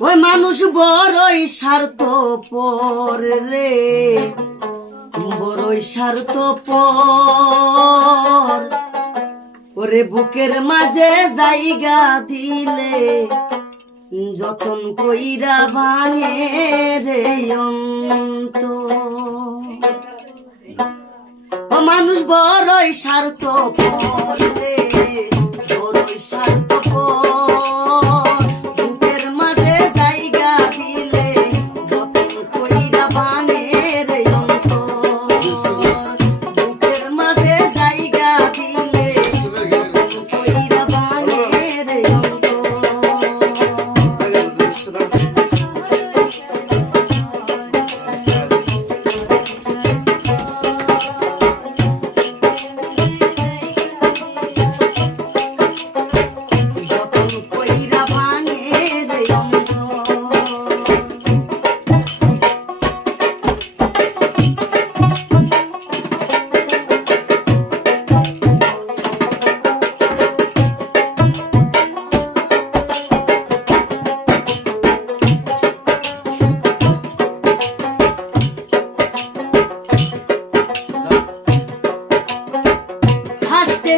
ওই মানুষ বড়ই স্বার্থ পর রে। বড়ই স্বার্থ পর ওরে বুকের মাঝে জায়গা দিলে যতন কইরা ভাঙে রে অন্ত ও মানুষ বড়ই স্বার্থ রে, বড়ই স্বার্থ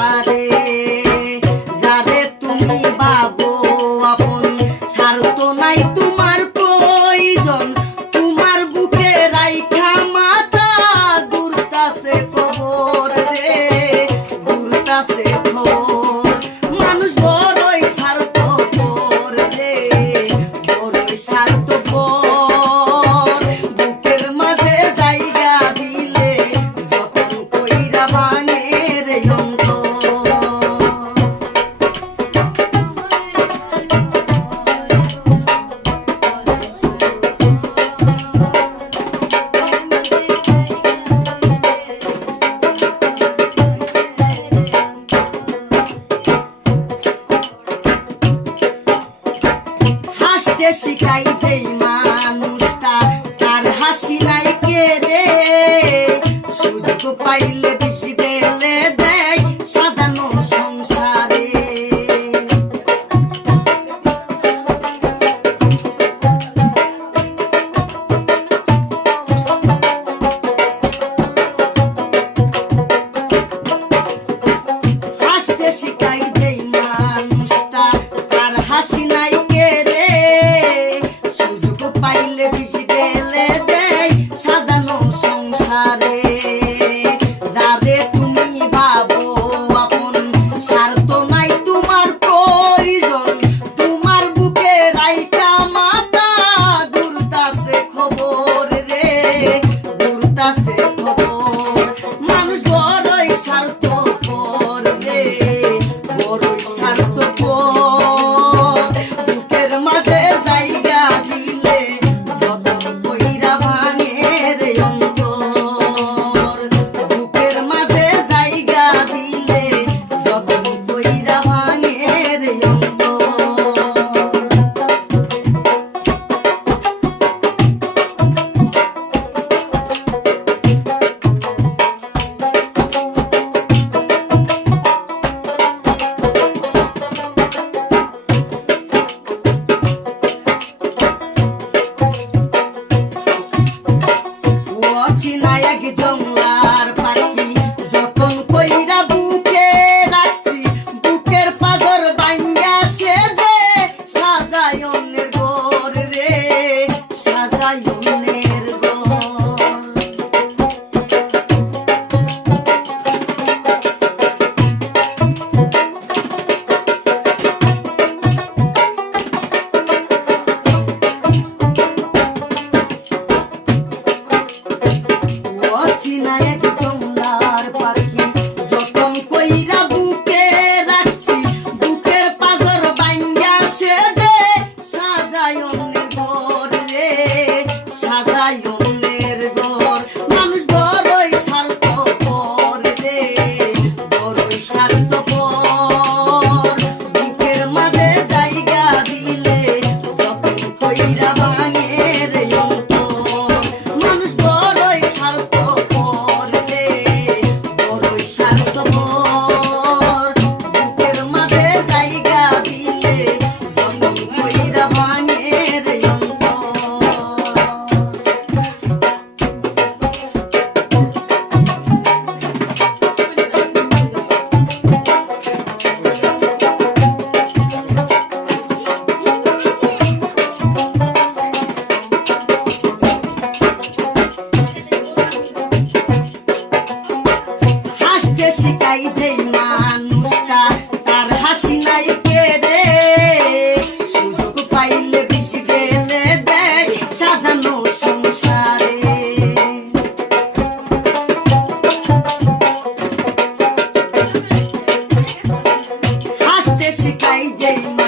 সংসারে শিখাই যেই মানুষটা তার হাসি নাই পাইলে televisión. 落ちな口 শিখাই যাই